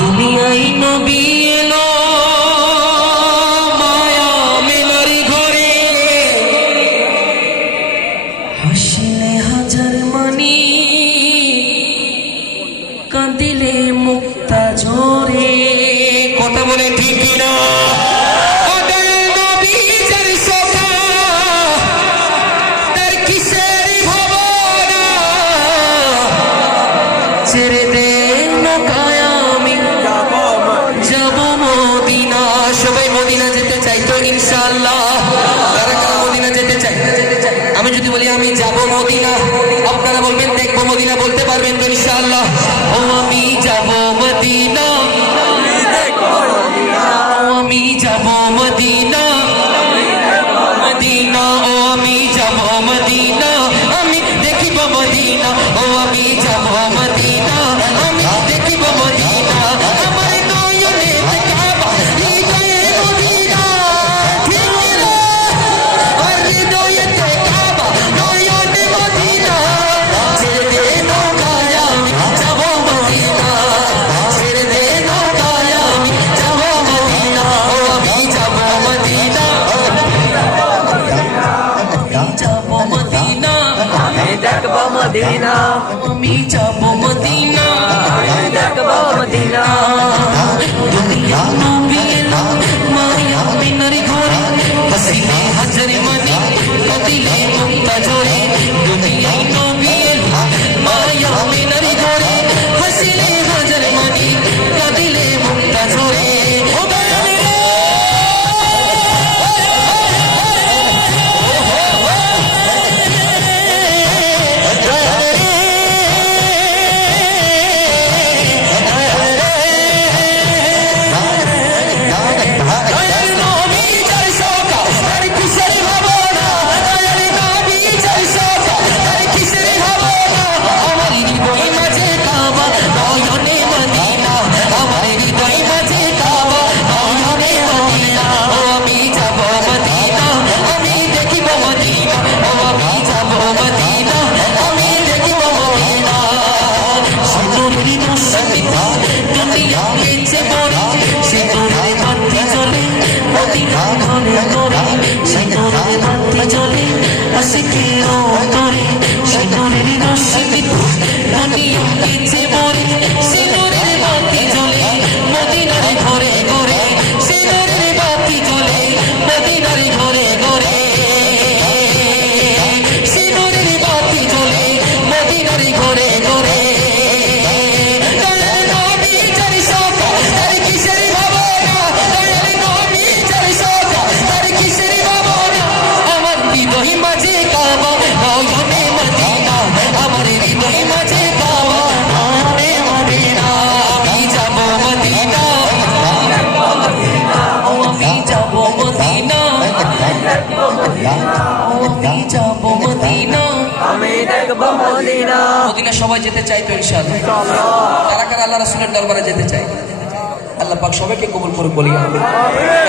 দুনিয়ায় নবী এলো মায়া মেলার ঘরে, হাসিলে হাজার মানি কাঁদিলে মুক্তা ঝরে। কথা বলে ঠিক কিনা? ছেড়ে দে নৌকায় আমি যাব মদিনা। সবাই মদিনা যেতে চাই তো ইনশাআল্লাহ? কারা কারা মদিনা যেতে চাই? আমি যদি বলি আমি যাব মদিনা, আপনারা বলবেন দেখবো মদিনা, বলতে পারবেন তো ইনশাআল্লাহ? ও আমি যাব মদিনা, ও আমি যাব মদিনা, মদিনা, ও আমি যাব মদিনা, আমি দেখিব মদিনা, ও আমি যাব মদিনা, আমি দেখিব মদিনা। আমার নয়নে কাবা, হৃদয়ে মদিনা, ঠিক না? আর হৃদয়েতে কাবা, নয়নে মদিনা। ছেড়ে দে নৌকায় আমি যাব মদিনা, ছেড়ে দে নৌকায় আমি যাব মদিনা, ও আমি যাব মদিনা, যাব মদিনা, আমি দেখবো মদিনা, আমি যাব মদিনা, আমি দেখবো মদিনা। দুনিয়া নবী এলো মায়া মিনার ঘরে, হাসিলে হাজার মানি কাঁদিলে মুক্তা ঝরে। দুনিয়া নবী এলো মায়া মিনার ঘরে, হাসিলে হাজার মানি কাঁদিলে মুক্তা ঝরে। মদিনা সবাই যেতে চাই তো ইনশাআল্লাহ? কারা কারা আল্লাহ রাসূলের দরবারে যেতে চাই? আল্লাহ পাক সবাইকে কবুল করে বলি আমিন।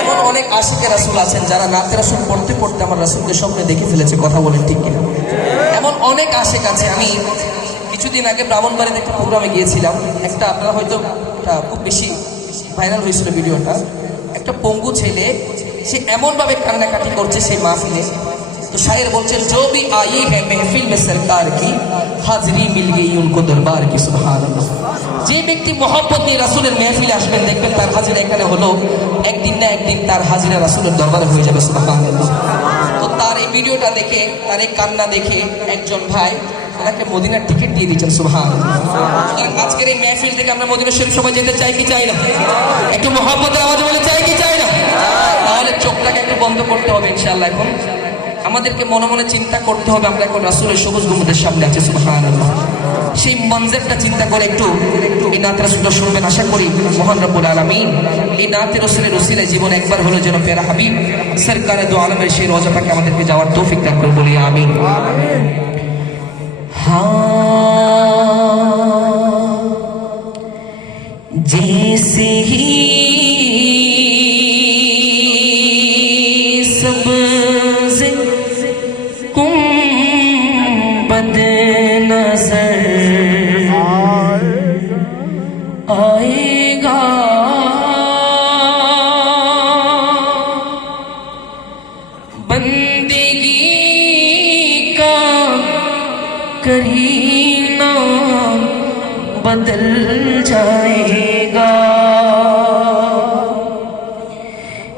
এমন অনেক আশিকে রাসূল আছেন যারা নাতে রাসূল পড়তে পড়তে আমার রাসূলকে স্বপ্নে দেখে ফেলেছে। কথা বলেন ঠিক কিনা? এমন অনেক আশিক আছে। আমি কিছুদিন আগে ব্রাহ্মণবাড়িতে একটা প্রোগ্রামে গিয়েছিলাম। একটা আপনারা হয়তো খুব বেশি ভাইরাল হয়েছিল ভিডিওটা। একটা পঙ্গু ছেলে, সে এমনভাবে কান্নাকাটি করছে সেই মাহফিলে। तो शायर बोलते जो भी आई है महफिल में सरकार की हाजिरी मिल गई उनको दरबार की सुभान अल्लाह। যে ব্যক্তি মোহাম্মদ নিয়ে রাসূলের মেহফিলে আসবেন দেখবেন তার হাজিরা এখানে হলো, একদিন না একদিন তার হাজিরা রাসূলের দরবারে হয়ে যাবে সুবহানাল্লাহ। তো তার এই ভিডিওটা দেখে, তার এই কান্না দেখে একজন ভাই ওনাকে মদিনার টিকিট দিয়ে দিয়েছেন সুবহানাল্লাহ। সুতরাং আজকের এই মেহফিল থেকে আমরা মদিনা শরীফ সবাই যেতে চাই কি চাই না? একটু মোহাম্মদের আওয়াজ বলে চাই কি চাই না? তাহলে চোখটাকে একটু বন্ধ করতে হবে ইনশাআল্লাহ। এখন আমাদেরকে মনে মনে চিন্তা করতে হবে আমরা এখন রাসূলের সবুজ গুম্বদের সামনে আছি সুবহানাল্লাহ। সেই মঞ্জরটা চিন্তা করে একটু এই নাত রাসূলটা শুনবেন। আশা করি মহান রব্বুল আলামিন এই নাত রাসূলের ওসিলায় জীবন একবার হলো যেন প্যারা হাবিব সরকারে দু আলমের সেই রওজা পাকে আমাদেরকে যাওয়ার তৌফিক দান করে বলি আমিন। जैसे ही सब्ज़ गुंबद नज़र آئے گا بندگی کا کرینہ بدل جائے گا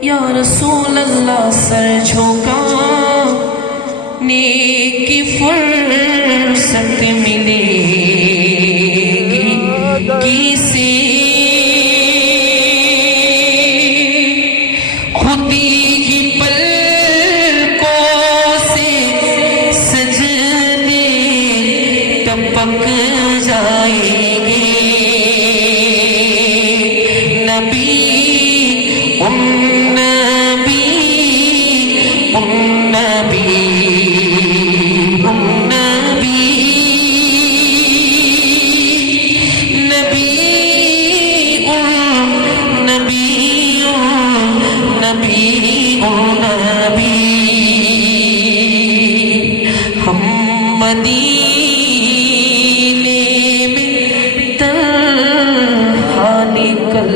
یا رسول اللہ سر جھکانے کی فرصت ملے گی کسی خودی ہی پلکوں سے سجدے ٹپک جائیں گے نبی مدینے میں تنہا نکل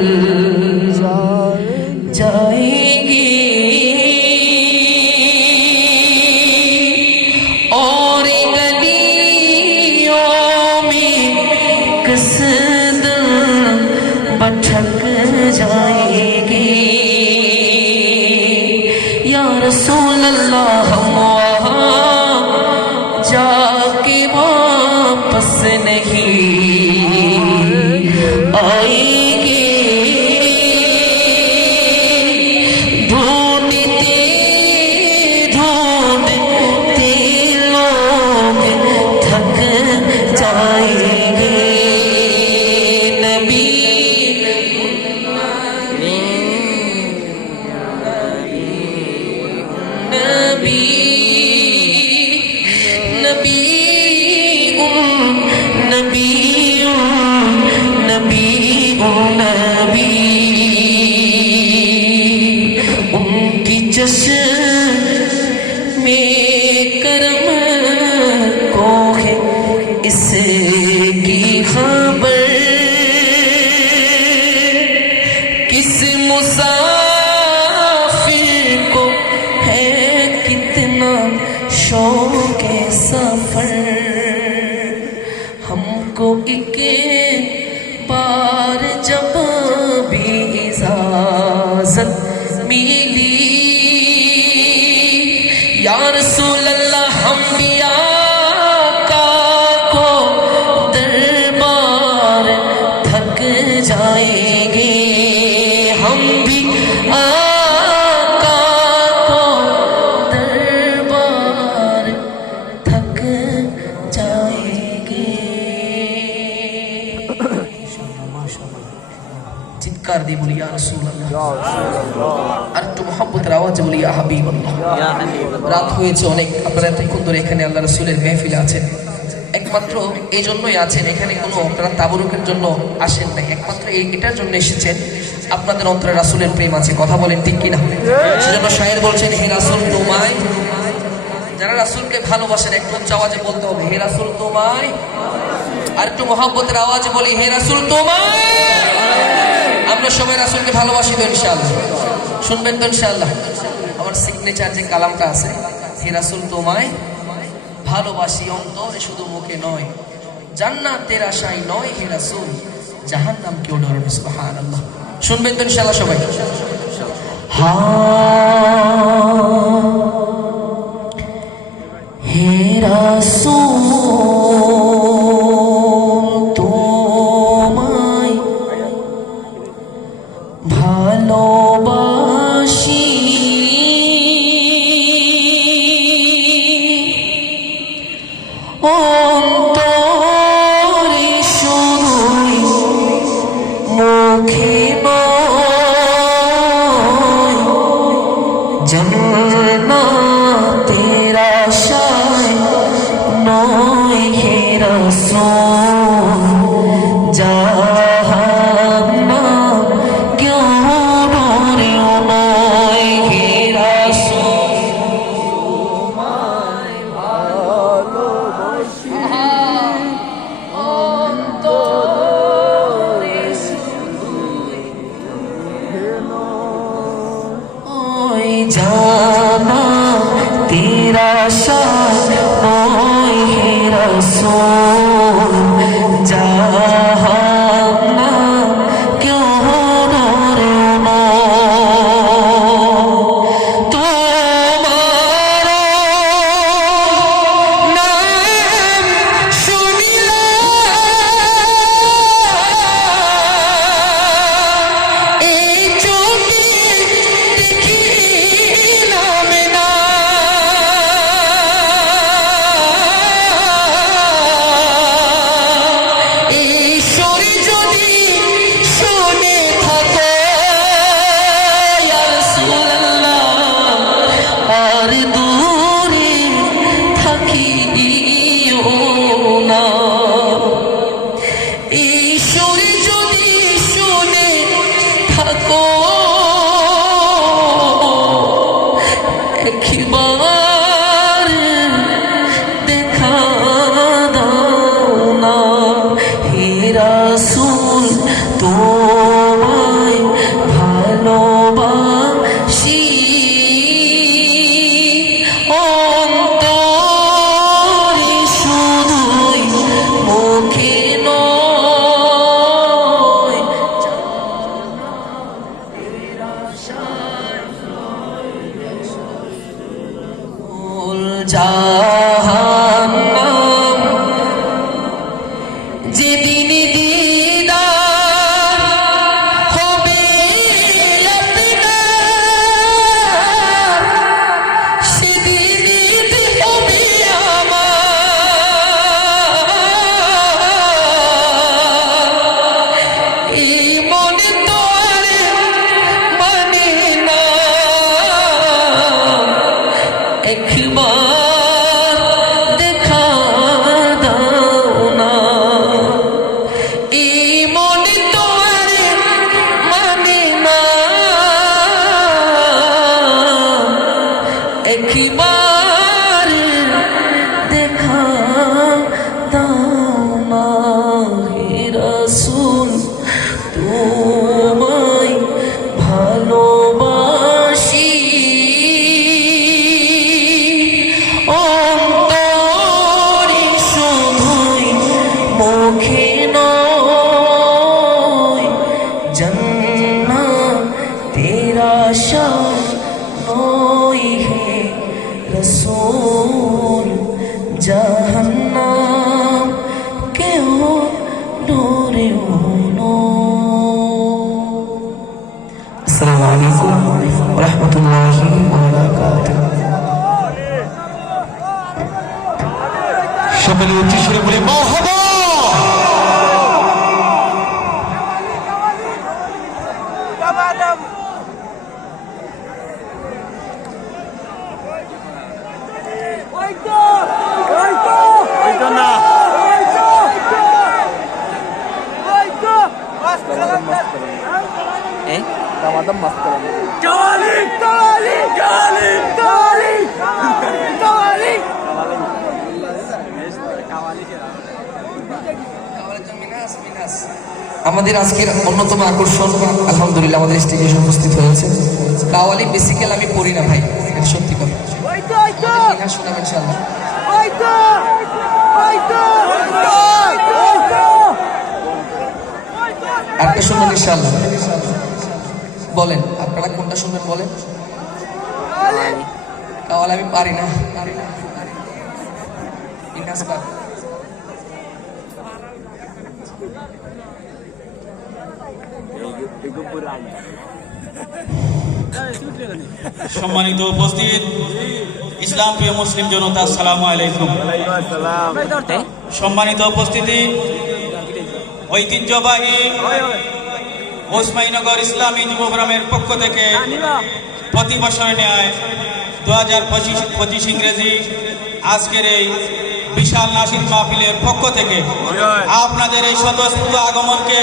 جائیں گے اور گلیوں میں قصداں بھٹک جائیں گے یا رسول اللہ ہم جا کے واپس نہیں آئیں گے ڈھونڈتے ڈھونڈتے لوگ تھک جائیں گے نبی ان کی چشم میں کرم کو ہے اس کی خبر کس مسافر کو ہے کتنا شوق سفر ہم کو ایک بار جب بھی اجازت ملی یا رسول اللہ ہم بھی آقا کو دربار تھک جائیں گے ہم بھی آقا کو دربار تھک جائیں گے চিৎকার দিয়ে বলি ইয়া রাসূলুল্লাহ আর একটু মহব্বতের আওয়াজে বলি ইয়া হাবিবাল্লাহ রাত হয়েছে অনেক আপনারা এতক্ষণ ধরে এখানে আল্লাহ রাসূলের মেহফিলে আছেন একমাত্র এই জন্যই আছেন এখানে কোনো আপনারা তাবরুকের জন্য আসেন নাই একমাত্র এটার জন্য এসেছেন আপনাদের অন্তরে রাসূলের প্রেম আছে কথা বলেন ঠিক কি না সেজন্য শায়ের বলছেন হে রাসূল তোমায় যারা রাসূলকে ভালোবাসেন একটু উচ্চ আওয়াজে বলতে হবে হে রাসূল তোমায় আর একটু মহব্বতের আওয়াজে বলি হে রাসূল তোমায় আমরা সবাই রাসূলকে ভালোবাসি তো ইনশাআল্লাহ শুনবেন তো ইনশাআল্লাহ আমার সিগনেচার যে কালামটা আছে হে রাসূল তোমায় ভালোবাসি অন্তরে শুধু মুখে নয় জান্নাতের আশায় নয় হে রাসূল জাহান্নাম কেউ ডরে না সুবহানাল্লাহ শুনবেন তো ইনশাআল্লাহ সবাই হে রাসূল তোমায় ভালোবাসি অন্তরে শুধুই মুখে নয় জান্নাতের আশায় নয় হে রাসূল জাহান্নাম কেউ ডরে নয় হে রাসূল তোমায় ভালোবাসি অন্তরে जाना तेरा शान नोए है रसूल जाना क्यों ना रे ना तुम्हारा नाम सुनिला এই চোখে দেখিলাম না ঈশ্বরী যদি শুনে থাকো ইয়া রাসূলুল্লাহ আর দূরে থাকিও না ঈশ্বরী যদি শুনে থাকো একবার দেখা দাও না হে রাসূল তোমায় ভালোবাসি অন্তরে শুধুই মুখে নয় জাহান্নাম যেদিন দিদার হবে আপনার সেদিন ঈদ হবে আমার এই মনে তো আর মানে না একবার দেখা দাও না এই মনে তো আর মানে না একবার দেখা দাও না হে রাসূল তোমায় ভালোবাসি অন্তরে শুধুই মুখে নয় জান্নাত তেরা শান নয় হে রসূল জাহান্নাম কেউ ডরে না। আসসালামু আলাইকুম ওয়া রাহমাতুল্লাহি ওয়া বারাকাতুহু। সকলে উচ্চ সুরে বলে মারহাবা। আমাদের আজকের অন্যতম আকর্ষণ আলহামদুলিল্লাহ আমাদের স্টেজে এসে উপস্থিত হয়েছে কাওয়ালি। বেসিক্যালি আমি পড়ি না ভাই, এটা সত্যি কথা। মিনাস শোনাবেন ইনশাআল্লাহ। আরেকটা শুনবেন ইনশাআল্লাহ। বলেন আপনারা কোনটা শুনবেন বলেন। কাওয়ালি আমি পারি না। মিনাস পার সম্মানিত উপস্থিত ইসলাম প্রিয় মুসলিম জনতা, আসসালামু আলাইকুম। সম্মানিত উপস্থিতি, ঐতিহ্যবাহী ওসমানীনগর ইসলামী যুবগ্রামের পক্ষ থেকে প্রতি বছর ন্যায় 2025 ইংরেজি আজকের এই বিশাল নাসির মাহফিলের পক্ষ থেকে আপনাদের এই স্বতঃস্ফূর্ত আগমনকে